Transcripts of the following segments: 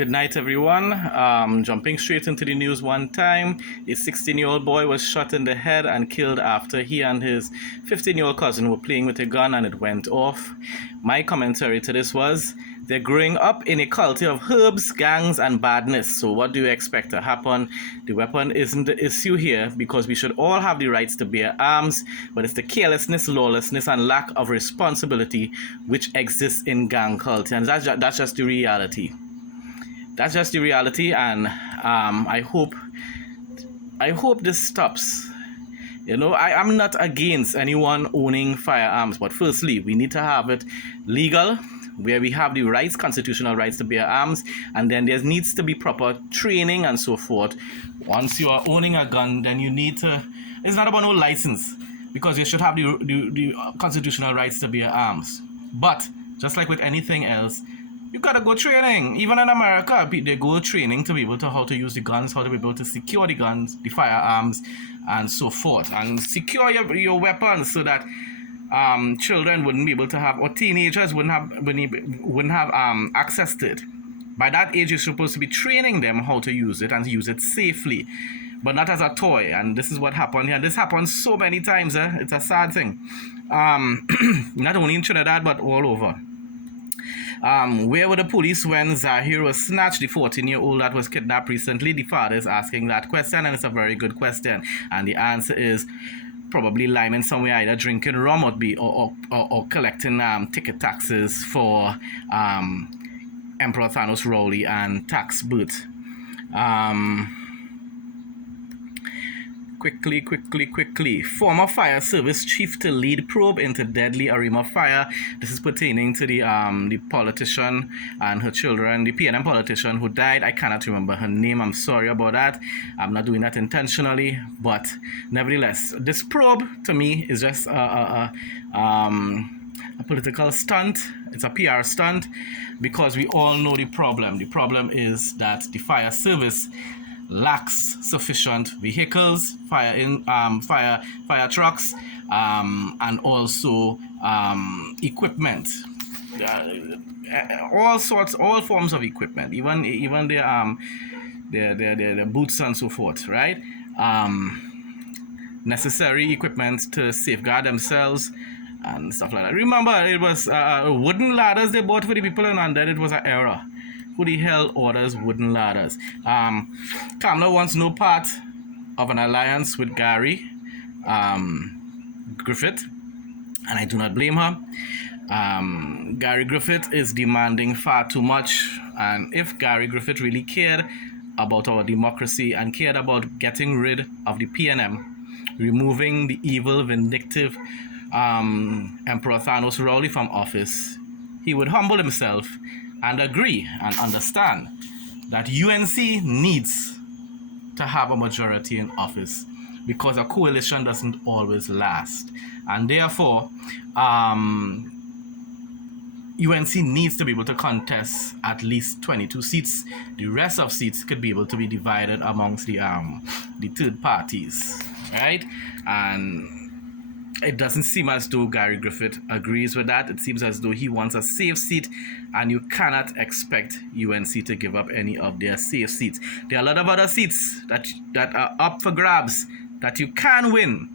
Good night, everyone. Jumping straight into the news one time. A 16-year-old boy was shot in the head and killed after he and his 15-year-old cousin were playing with a gun and it went off. My commentary to this was, they're growing up in a culture of herbs, gangs, and badness. So what do you expect to happen? The weapon isn't the issue here because we should all have the rights to bear arms, but it's the carelessness, lawlessness, and lack of responsibility which exists in gang culture. And that's just the reality. That's just the reality, and I hope this stops. You know, I'm not against anyone owning firearms, but firstly, we need to have it legal, where we have the rights, constitutional rights to bear arms, and then there needs to be proper training and so forth. Once you are owning a gun, then you need to, it's not about no license, because you should have the constitutional rights to bear arms. But, just like with anything else, you gotta go training. Even in America, they go training to be able to how to use the guns, how to be able to secure the guns, the firearms, and so forth, and secure your weapons so that children wouldn't be able to have, or teenagers wouldn't have access to it. By that age, you're supposed to be training them how to use it and use it safely, but not as a toy. And this is what happened here. This happens so many times. It's a sad thing. Not only in Trinidad, but all over. Where were the police when Zahir was snatched, the 14-year-old that was kidnapped recently? The father is asking that question, and it's a very good question. And the answer is probably liming somewhere, either drinking rum or collecting ticket taxes for Emperor Thanos Rowley and tax booth. Quickly. Former fire service chief to lead probe into deadly Arima fire. This is pertaining to the politician and her children, the PNM politician who died. I cannot remember her name. I'm sorry about that. I'm not doing that intentionally, but nevertheless, this probe to me is just a political stunt. It's a PR stunt because we all know the problem. The problem is that the fire service lacks sufficient vehicles, fire trucks, and also equipment. All forms of equipment, even their boots and so forth, right? Necessary equipment to safeguard themselves and stuff like that. Remember, it was wooden ladders they bought for the people in London. It was an error. Who the hell orders wooden ladders? Kamla wants no part of an alliance with Gary Griffith, and I do not blame her. Gary Griffith is demanding far too much, and if Gary Griffith really cared about our democracy and cared about getting rid of the PNM, removing the evil, vindictive Emperor Thanos Rowley from office, he would humble himself and agree and understand that UNC needs to have a majority in office because a coalition doesn't always last. And therefore, UNC needs to be able to contest at least 22 seats. The rest of seats could be able to be divided amongst the third parties, right? And it doesn't seem as though Gary Griffith agrees with that. It seems as though he wants a safe seat, and you cannot expect UNC to give up any of their safe seats. There are a lot of other seats that are up for grabs that you can win.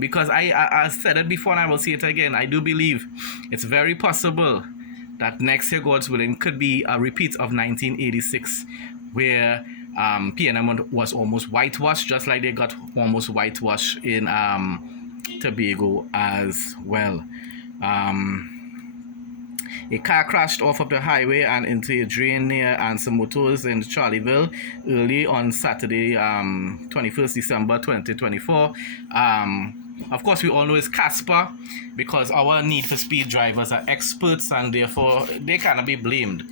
Because I said it before and I will say it again. I do believe it's very possible that next year, God's willing, could be a repeat of 1986, where PNM was almost whitewashed, just like they got almost whitewashed in Tobago as well. A car crashed off of the highway and into a drain near Anson Motors in Charlieville early on Saturday, 21st December 2024. Of course, we all know it's Casper because our Need for Speed drivers are experts, and therefore they cannot be blamed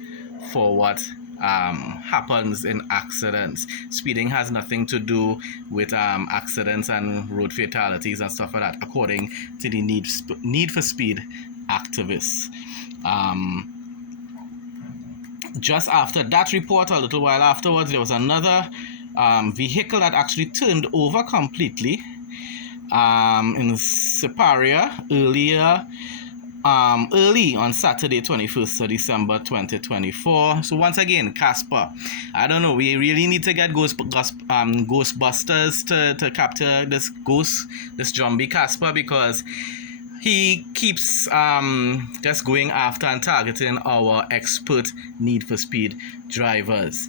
for what happens in accidents. Speeding has nothing to do with accidents and road fatalities and stuff like that, according to the Need for Speed activists. Just after that report, a little while afterwards, there was another vehicle that actually turned over completely in Siparia earlier early on Saturday, 21st of December 2024. So once again, Casper, I don't know, we really need to get Ghostbusters to capture this zombie Casper, because he keeps just going after and targeting our expert Need for Speed drivers.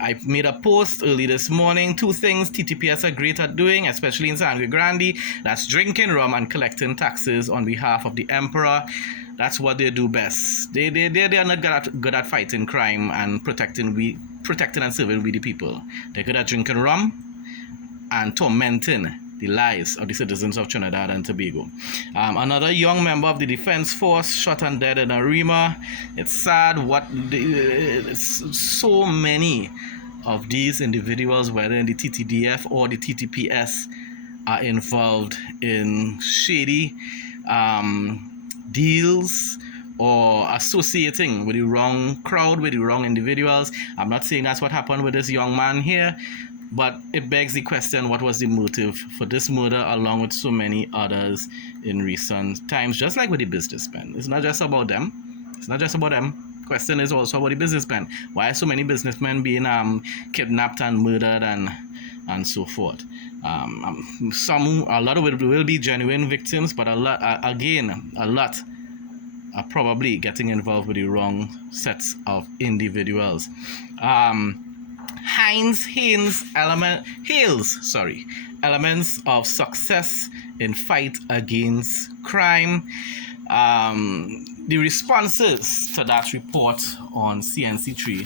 I made a post early this morning. 2 things TTPS are great at doing, especially in Sangre Grande. That's drinking rum and collecting taxes on behalf of the emperor. That's what they do best. They are not good at fighting crime and protecting and serving we the people. They're good at drinking rum and tormenting the lives of the citizens of Trinidad and Tobago. Another young member of the defense force shot and dead in Arima. It's sad so many of these individuals, whether in the TTDF or the TTPS, are involved in shady deals or associating with the wrong crowd, with the wrong individuals. I'm not saying that's what happened with this young man here, but it begs the question, what was the motive for this murder along with so many others in recent times, just like with the businessmen. It's not just about them. Question is also about the businessmen. Why are so many businessmen being kidnapped and murdered and so forth? A lot of it will be genuine victims, but a lot are probably getting involved with the wrong sets of individuals. Elements of success in fight against crime. The responses to that report on CNC3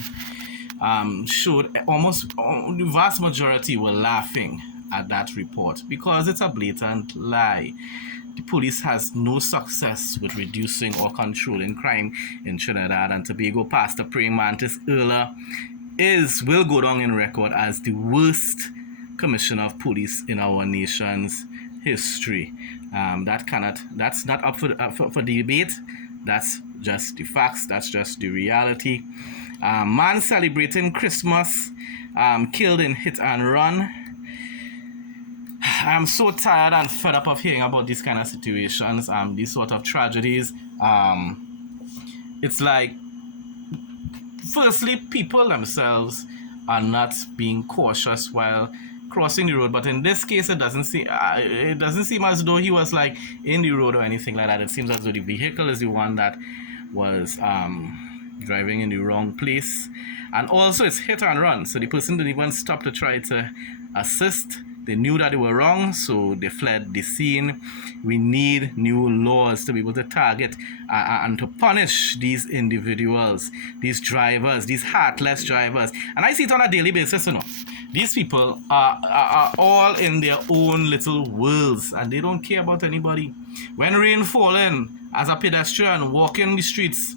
showed the vast majority were laughing at that report because it's a blatant lie. The police has no success with reducing or controlling crime in Trinidad and Tobago. Pastor Praying Mantis Erla will go down in record as the worst commissioner of police in our nation's history. That's not up for debate. That's just the facts. That's just the reality. Man celebrating Christmas, killed in hit and run. I'm so tired and fed up of hearing about these kind of situations, these sort of tragedies. It's like, firstly, people themselves are not being cautious while crossing the road, but in this case it doesn't seem as though he was like in the road or anything like that. It seems as though the vehicle is the one that was driving in the wrong place, and also it's hit and run, so the person didn't even stop to try to assist. They knew that they were wrong, so they fled the scene. We need new laws to be able to target and to punish these individuals, these drivers, these heartless drivers. And I see it on a daily basis, These people are all in their own little worlds, and they don't care about anybody. When rain falling, as a pedestrian walking the streets,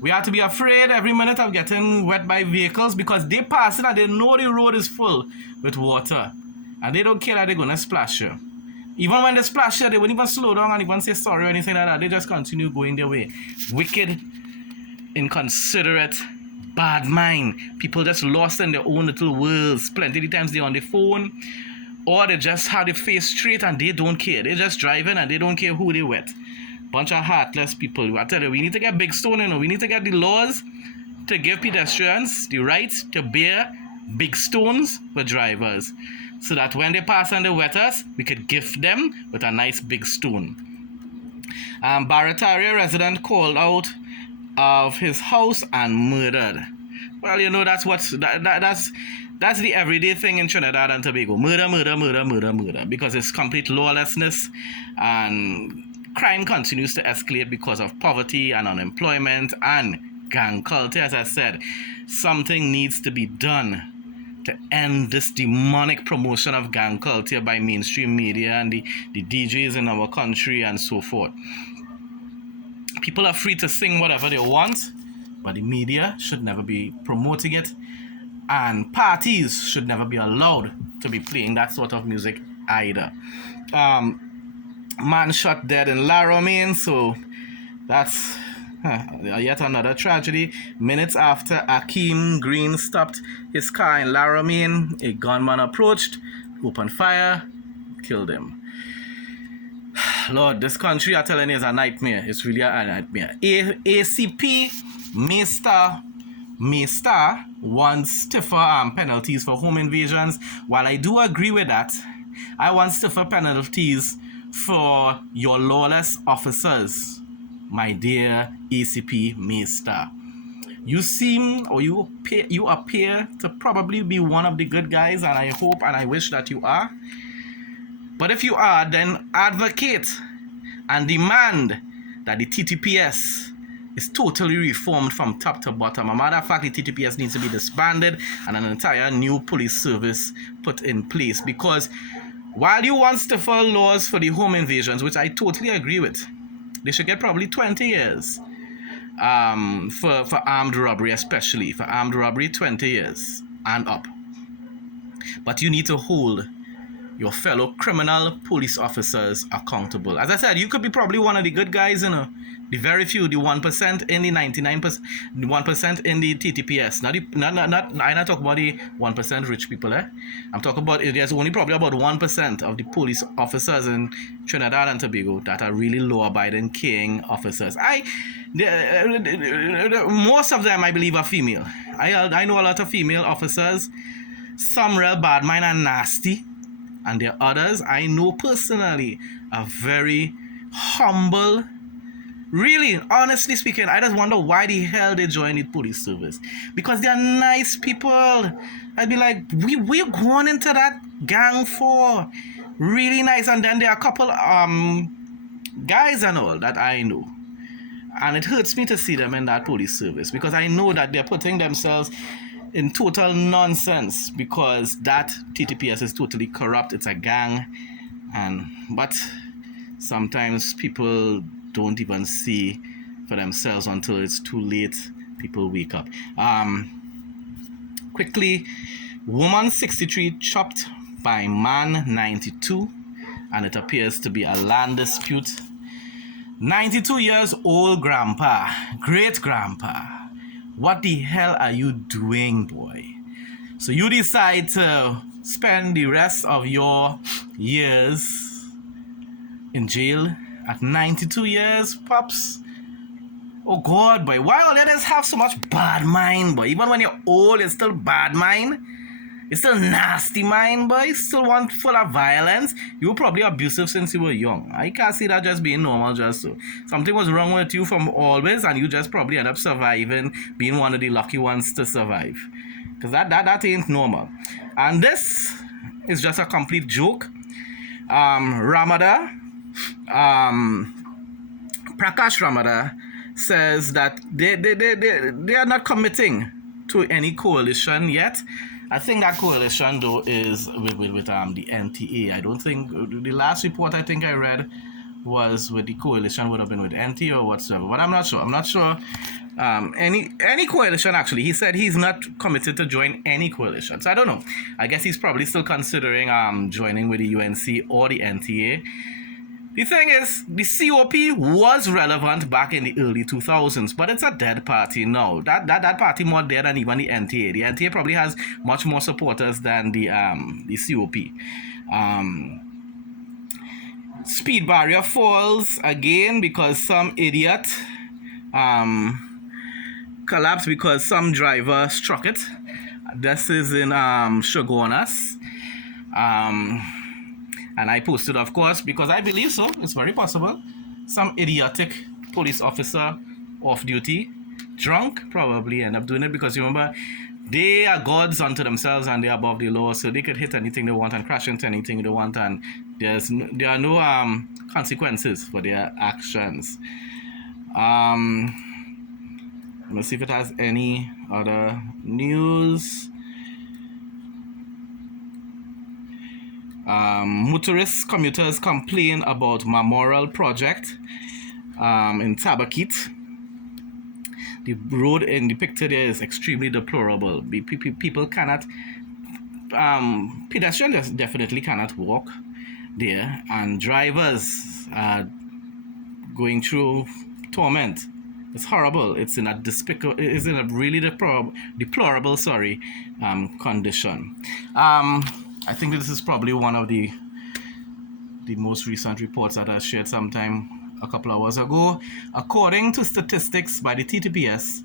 we have to be afraid every minute of getting wet by vehicles because they pass it and they know the road is full with water. And they don't care that they're going to splash you. Even when they splash you, they won't even slow down and even say sorry or anything like that. They just continue going their way. Wicked, inconsiderate, bad mind. People just lost in their own little worlds. Plenty of times they're on the phone, or they just have their face straight and they don't care. They're just driving and they don't care who they with. Bunch of heartless people. I tell you, we need to get big stone, We need to get the laws to give pedestrians the right to bear big stones for drivers, so that when they pass and they wet us, we could gift them with a nice big stone. Barataria resident called out of his house and murdered. Well, that's the everyday thing in Trinidad and Tobago. Murder, because it's complete lawlessness, and crime continues to escalate because of poverty and unemployment and gang culture. As I said, something needs to be done to end this demonic promotion of gang culture by mainstream media and the DJs in our country and so forth. People are free to sing whatever they want, but the media should never be promoting it, and parties should never be allowed to be playing that sort of music either. Man shot dead in Laramie, so that's yet another tragedy. Minutes after Akeem Green stopped his car in Laramie, a gunman approached, opened fire, killed him. Lord, this country, I'm telling you, is a nightmare. It's really a nightmare. ACP Maystar wants stiffer penalties for home invasions. While I do agree with that, I want stiffer penalties for your lawless officers, my dear ACP Maystar. You seem, or you appear to probably be one of the good guys, and I hope and I wish that you are. But if you are, then advocate and demand that the TTPS is totally reformed from top to bottom. As a matter of fact, the TTPS needs to be disbanded and an entire new police service put in place. Because while you want stiffer laws for the home invasions, which I totally agree with, they should get probably 20 years for armed robbery, especially. For armed robbery, 20 years and up. But you need to hold your fellow criminal police officers accountable. As I said, you could be probably one of the good guys, the very few, the 1% in the 99%, the 1% in the TTPS. I'm not talking about the 1% rich people, I'm talking about, there's only probably about 1% of the police officers in Trinidad and Tobago that are really law-abiding, caring officers. Most of them, I believe, are female. I know a lot of female officers, some real bad mind and nasty. And there are others I know personally are very humble. Really, honestly speaking, I just wonder why the hell they joined the police service. Because they are nice people. I'd be like, we're going into that gang for really nice. And then there are a couple guys and all that I know. And it hurts me to see them in that police service. Because I know that they're putting themselves in total nonsense, because that TTPS is totally corrupt. It's a gang, but sometimes people don't even see for themselves until it's too late. People wake up. Quickly, woman 63 chopped by man 92, and it appears to be a land dispute. 92 years old grandpa, great grandpa. What the hell are you doing, boy? So you decide to spend the rest of your years in jail at 92 years, pops? Oh God, boy. Why all others have so much bad mind, boy? Even when you're old, it's still bad mind. It's still nasty mind, boy. It's still one full of violence. You were probably abusive since you were young. I can't see that just being normal just so. Something was wrong with you from always, and you just probably end up surviving, being one of the lucky ones to survive. Because that ain't normal. And this is just a complete joke. Prakash Ramada says that they are not committing to any coalition yet. I think that coalition, though, is with the NTA. I don't think the last report I think I read was with the coalition would have been with NTA or whatsoever. But I'm not sure. Any coalition, actually. He said he's not committed to join any coalition. So I don't know. I guess he's probably still considering joining with the UNC or the NTA. The thing is, the COP was relevant back in the early 2000s, but it's a dead party now. That party more dead than even the NTA. The NTA probably has much more supporters than the COP. Speed barrier falls again because some idiot collapsed because some driver struck it. This is in Shogunas. And I posted, of course, because I believe so. It's very possible. Some idiotic police officer off duty, drunk, probably end up doing it because, remember, they are gods unto themselves and they're above the law, so they could hit anything they want and crash into anything they want, and there are no consequences for their actions. Let's see if it has any other news. Motorists, commuters complain about memorial project in Tabakit. The road in the picture there is extremely deplorable. People cannot, pedestrians definitely cannot walk there, and drivers are going through torment. It's horrible. It's in a really deplorable condition. I think this is probably one of the the most recent reports that I shared sometime a couple hours ago. According to statistics by the TTPS,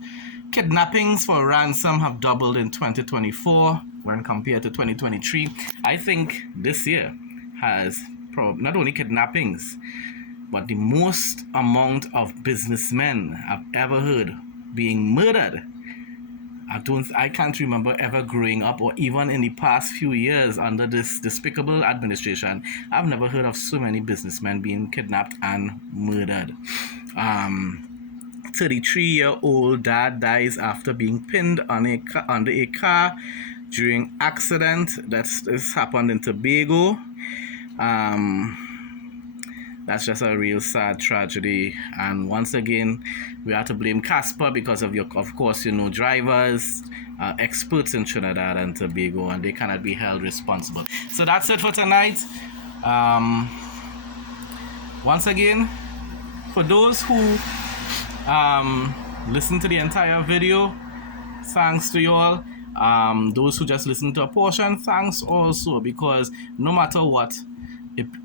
kidnappings for ransom have doubled in 2024 when compared to 2023. I think this year has not only kidnappings, but the most amount of businessmen I've ever heard being murdered. I can't remember ever growing up or even in the past few years under this despicable administration. I've never heard of so many businessmen being kidnapped and murdered. 33-year-old dad dies after being pinned under a car during accident. This happened in Tobago. That's just a real sad tragedy. And once again, we have to blame Casper because of course, drivers, experts in Trinidad and Tobago, and they cannot be held responsible. So that's it for tonight. Once again, for those who listen to the entire video, thanks to you all. Those who just listen to a portion, thanks also, because no matter what,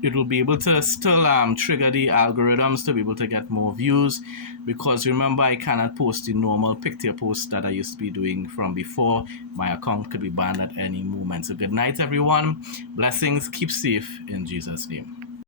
it will be able to still trigger the algorithms to be able to get more views, because remember, I cannot post the normal picture posts that I used to be doing from before. My account could be banned at any moment. So good night, everyone. Blessings. Keep safe in Jesus' name.